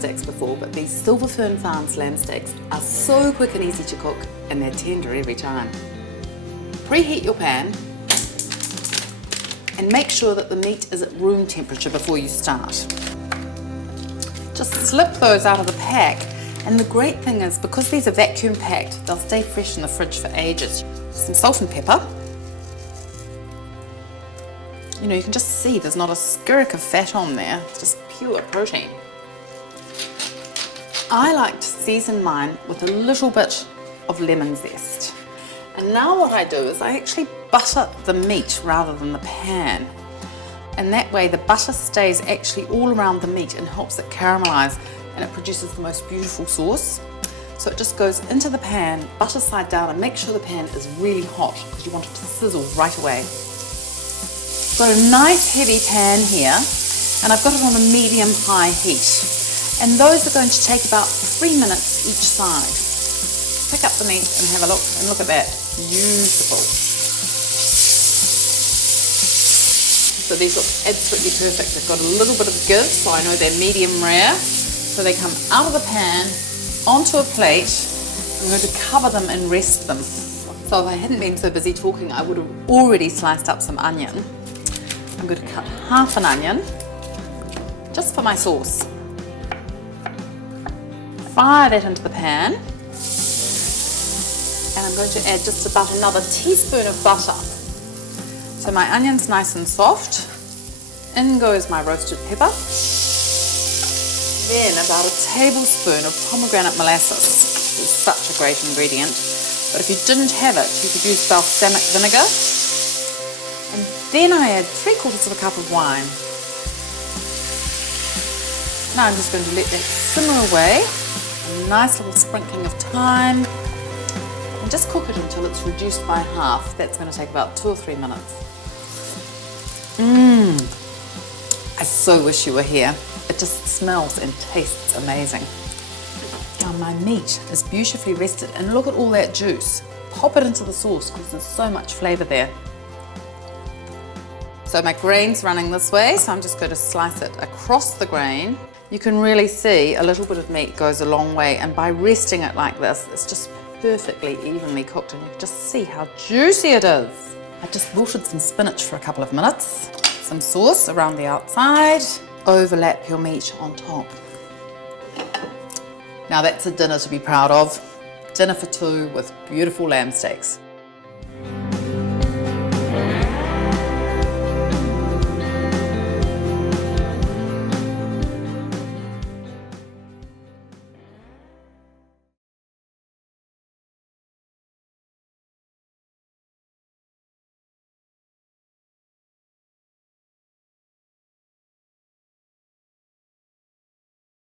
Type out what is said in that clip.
steaks before, but these Silver Fern Farms lamb steaks are so quick and easy to cook, and they're tender every time. Preheat your pan and make sure that the meat is at room temperature before you start. Just slip those out of the pack, and the great thing is, because these are vacuum packed, they'll stay fresh in the fridge for ages. Some salt and pepper. You know, you can just see there's not a skerrick of fat on there, it's just pure protein. I like to season mine with a little bit of lemon zest. And now what I do is I actually butter the meat rather than the pan. And that way the butter stays actually all around the meat and helps it caramelize, and it produces the most beautiful sauce. So it just goes into the pan, butter side down, and make sure the pan is really hot because you want it to sizzle right away. Got a nice heavy pan here, and I've got it on a medium-high heat. And those are going to take about 3 minutes each side. Pick up the meat and have a look, and look at that, beautiful. So these look absolutely perfect. They've got a little bit of give, so I know they're medium rare. So they come out of the pan, onto a plate. I'm going to cover them and rest them. So if I hadn't been so busy talking, I would have already sliced up some onion. I'm going to cut half an onion, just for my sauce. Fire that into the pan, and I'm going to add just about another teaspoon of butter. So my onion's nice and soft. In goes my roasted pepper. Then about a tablespoon of pomegranate molasses. This is such a great ingredient, but if you didn't have it, you could use balsamic vinegar. And then I add 3/4 of a cup of wine. Now I'm just going to let that simmer away. A nice little sprinkling of thyme, and just cook it until it's reduced by half. That's going to take about 2 or 3 minutes. I so wish you were here. It just smells and tastes amazing. Now my meat is beautifully rested, and look at all that juice. Pop it into the sauce because there's so much flavour there. So my grain's running this way, so I'm just going to slice it across the grain. You can really see a little bit of meat goes a long way, and by resting it like this, it's just perfectly evenly cooked, and you can just see how juicy it is. I just wilted some spinach for a couple of minutes, some sauce around the outside, overlap your meat on top. Now that's a dinner to be proud of. Dinner for two with beautiful lamb steaks.